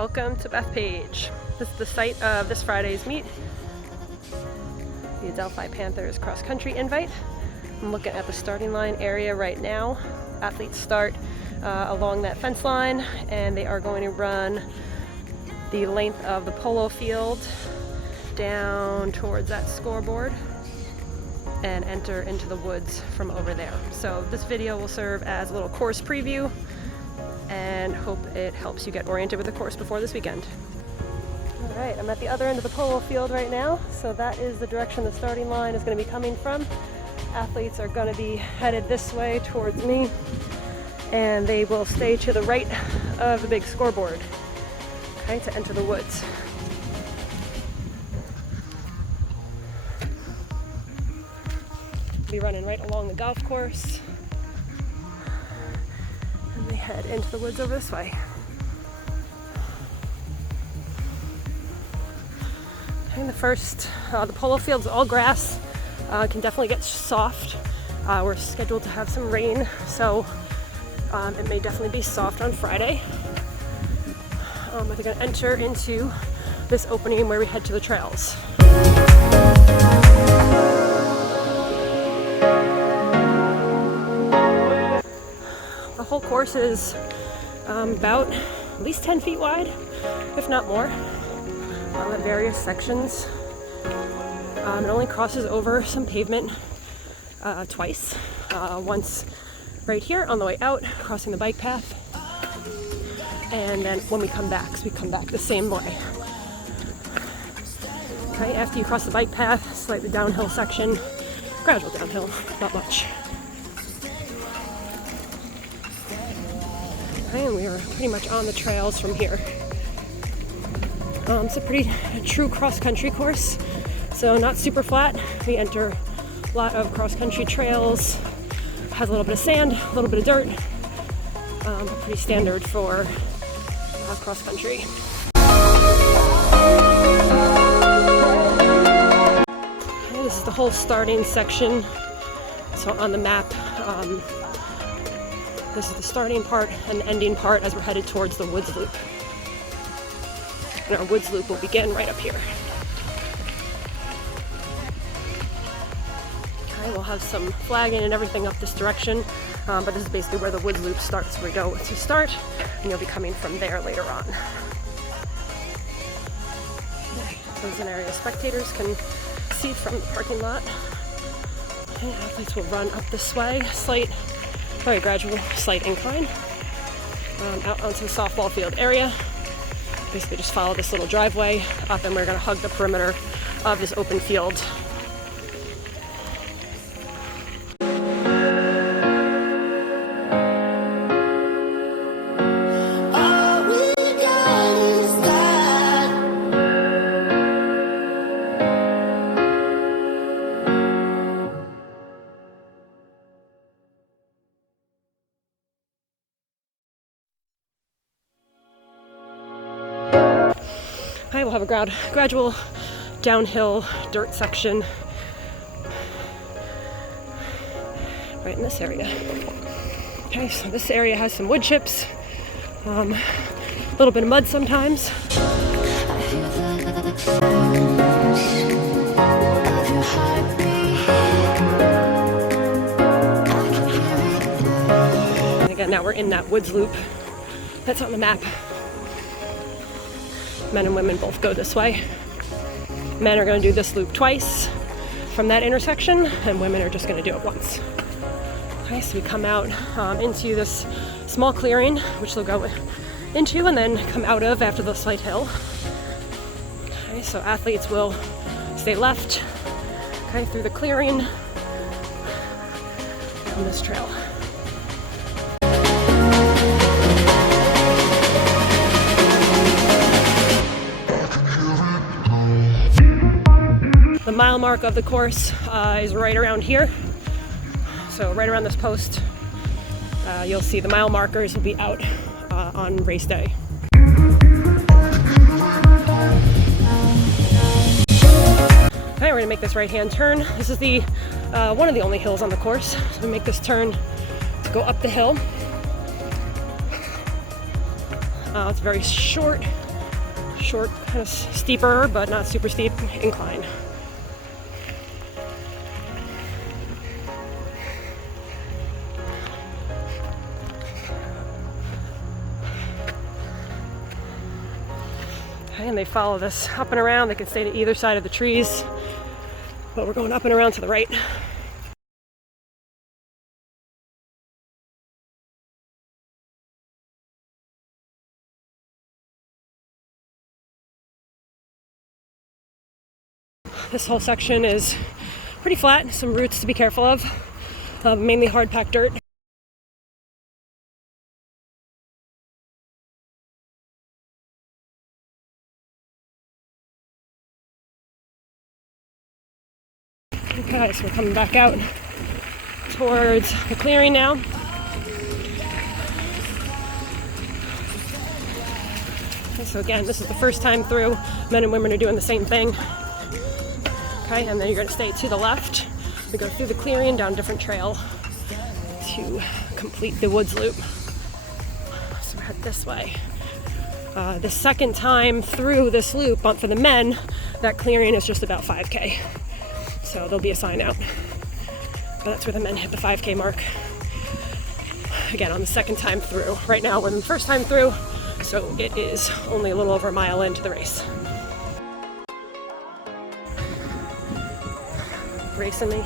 Welcome to Bethpage. This is the site of this Friday's meet, the Adelphi Panthers cross-country invite. I'm looking at the starting line area right now. Athletes start along that fence line, and they are going to run the length of the polo field down towards that scoreboard and enter into the woods from over there. So this video will serve as a little course preview and hope it helps you get oriented with the course before this weekend. All right, I'm at the other end of the polo field right now, so that is the direction the starting line is going to be coming from. Athletes are going to be headed this way towards me, and they will stay to the right of the big scoreboard, okay, to enter the woods. Be running right along the golf course, and they head into the woods over this way. And the polo field's all grass. Can definitely get soft. We're scheduled to have some rain, so it may definitely be soft on Friday. But they're going to enter into this opening where we head to the trails. The whole course is about at least 10 feet wide, if not more, at various sections. It only crosses over some pavement twice. Once right here on the way out, crossing the bike path, and then when we come back, so we come back the same way. Okay, after you cross the bike path, slightly downhill section, gradual downhill, not much. Okay, and we are pretty much on the trails from here. It's a pretty true cross-country course, so not super flat. We enter a lot of cross-country trails, has a little bit of sand, a little bit of dirt, pretty standard for cross-country. Okay, this is the whole starting section. So on the map, this is the starting part and the ending part as we're headed towards the woods loop. And our woods loop will begin right up here. Okay, we'll have some flagging and everything up this direction, but this is basically where the woods loop starts. We go to start, and you'll be coming from there later on. There's an area spectators can see from the parking lot. Okay, athletes will run up this way, very gradual, slight incline, out onto the softball field area. Basically just follow this little driveway up, and we're going to hug the perimeter of this open field. Okay, we'll have a gradual downhill dirt section right in this area. Okay, so this area has some wood chips, a little bit of mud sometimes. And again, now we're in that woods loop that's on the map. Men and women both go this way. Men are going to do this loop twice from that intersection, and women are just going to do it once. Okay, so we come out into this small clearing, which they'll go into and then come out of after the slight hill. Okay, so athletes will stay left, okay, through the clearing down this trail. The mile mark of the course is right around here. So right around this post, you'll see the mile markers will be out on race day. Okay, we're gonna make this right-hand turn. This is the one of the only hills on the course. So we make this turn to go up the hill. It's very short, short, kind of steeper, but not super steep incline. Okay, and they follow this up and around. They can stay to either side of the trees, but we're going up and around to the right. This whole section is pretty flat, some roots to be careful of, mainly hard packed dirt. Okay, so we're coming back out towards the clearing now. Okay, so again, this is the first time through. Men and women are doing the same thing. Okay, and then you're going to stay to the left. We go through the clearing down a different trail to complete the woods loop. So we head this way. The second time through this loop, for the men, that clearing is just about 5K. So there'll be a sign out. But that's where the men hit the 5K mark. Again, on the second time through. Right now, we're on the first time through, so it is only a little over a mile into the race. Racing me.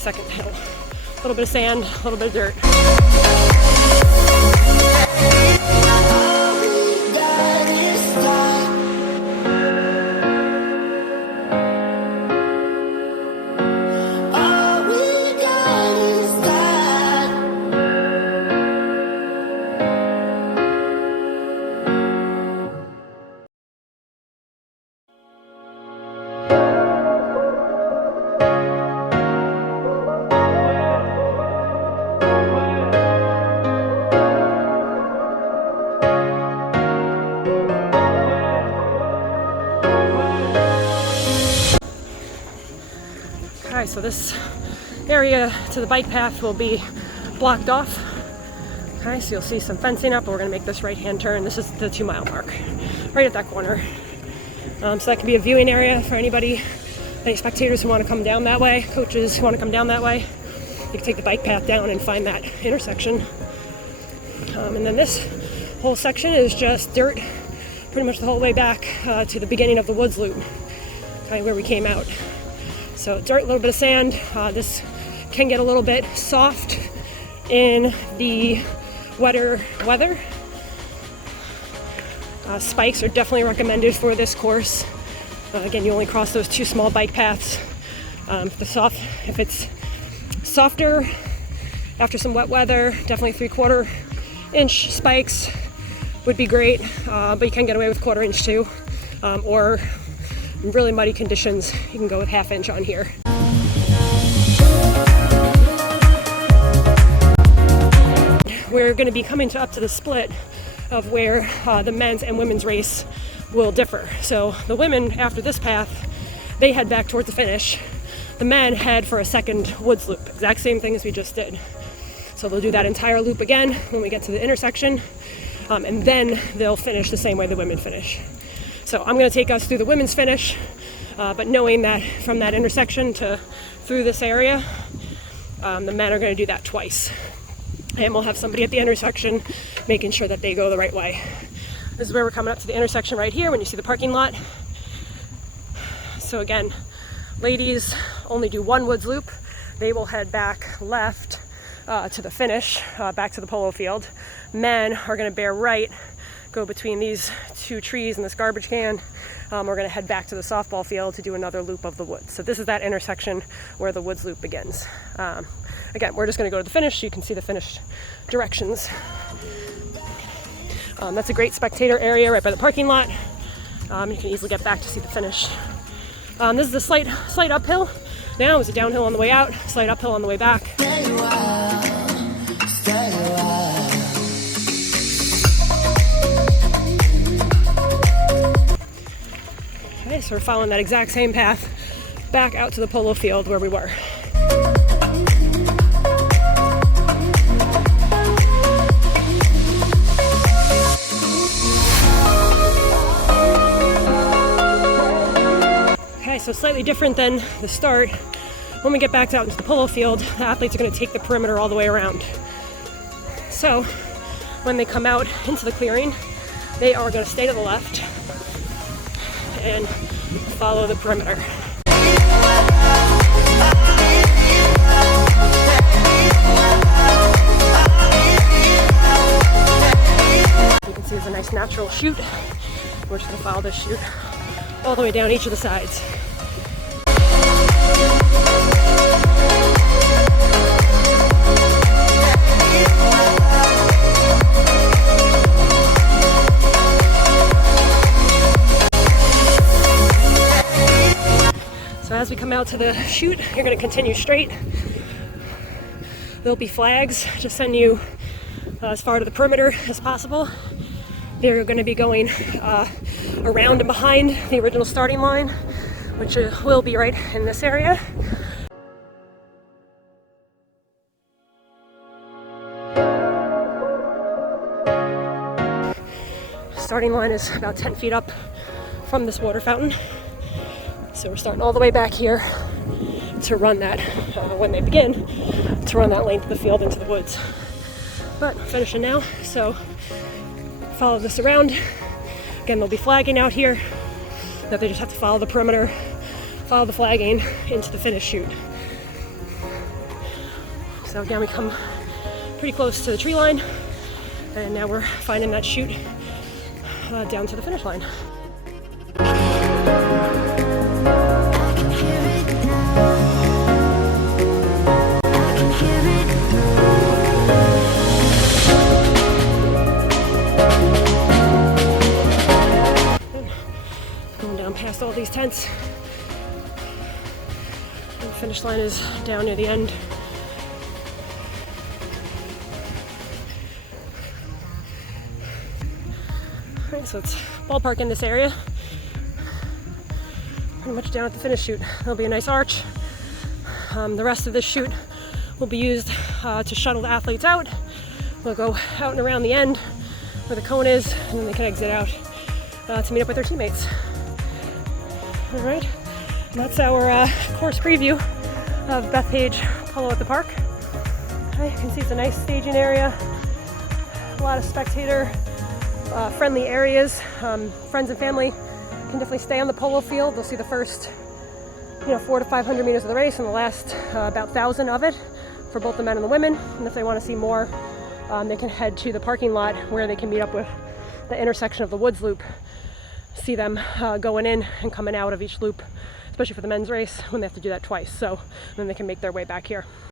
Second hill. A little bit of sand, a little bit of dirt. Okay, so this area to the bike path will be blocked off. Okay, so you'll see some fencing up, but we're going to make this right-hand turn. This is the 2-mile mark, right at that corner. So that can be a viewing area for anybody, any spectators who want to come down that way, coaches who want to come down that way. You can take the bike path down and find that intersection. And then this whole section is just dirt, pretty much the whole way back to the beginning of the woods loop, okay, where we came out. So dirt, a little bit of sand. This can get a little bit soft in the wetter weather. Spikes are definitely recommended for this course. Again, you only cross those 2 small bike paths. If it's softer after some wet weather, definitely 3/4 inch spikes would be great, but you can get away with 1/4 inch too. Or in really muddy conditions, you can go with 1/2 inch on here. We're going to be coming up to the split of where the men's and women's race will differ. So the women, after this path, they head back towards the finish. The men head for a second woods loop, exact same thing as we just did. So they'll do that entire loop again when we get to the intersection, and then they'll finish the same way the women finish. So I'm going to take us through the women's finish, but knowing that from that intersection to through this area, the men are going to do that twice. And we'll have somebody at the intersection making sure that they go the right way. This is where we're coming up to the intersection right here when you see the parking lot. So again, ladies only do 1 woods loop. They will head back left to the finish, back to the polo field. Men are going to bear right, go between these 2 trees and this garbage can. We're going to head back to the softball field to do another loop of the woods. So this is that intersection where the woods loop begins. Again, we're just going to go to the finish so you can see the finish directions. That's a great spectator area right by the parking lot. You can easily get back to see the finish. This is a slight uphill. Now it's a downhill on the way out, slight uphill on the way back. Okay, so we're following that exact same path back out to the polo field where we were. Okay, so slightly different than the start. When we get back out into the polo field, the athletes are going to take the perimeter all the way around. So when they come out into the clearing, they are going to stay to the left and follow the perimeter. You can see there's a nice natural chute. We're just going to follow this chute all the way down each of the sides. So as we come out to the chute, you're going to continue straight. There'll be flags to send you as far to the perimeter as possible. They're going to be going around and behind the original starting line, which will be right in this area. Starting line is about 10 feet up from this water fountain. So we're starting all the way back here to run that, when they begin, to run that length of the field into the woods. But finishing now, so follow this around. Again, they'll be flagging out here, that they just have to follow the perimeter, follow the flagging into the finish chute. So again, we come pretty close to the tree line, and now we're finding that chute down to the finish line. Going down past all these tents. And the finish line is down near the end. Alright, so it's ballpark in this area. Pretty much down at the finish chute. There'll be a nice arch. The rest of this chute will be used to shuttle the athletes out. They'll go out and around the end where the cone is, and then they can exit out to meet up with their teammates. All right, and that's our course preview of Bethpage Polo at the Park. Okay, you can see it's a nice staging area, a lot of spectator friendly areas. Friends and family can definitely stay on the polo field. They'll see the first 400 to 500 meters of the race and the last about 1,000 of it for both the men and the women. And if they want to see more, they can head to the parking lot where they can meet up with the intersection of the Woods Loop, see them going in and coming out of each loop, especially for the men's race when they have to do that twice. So then they can make their way back here.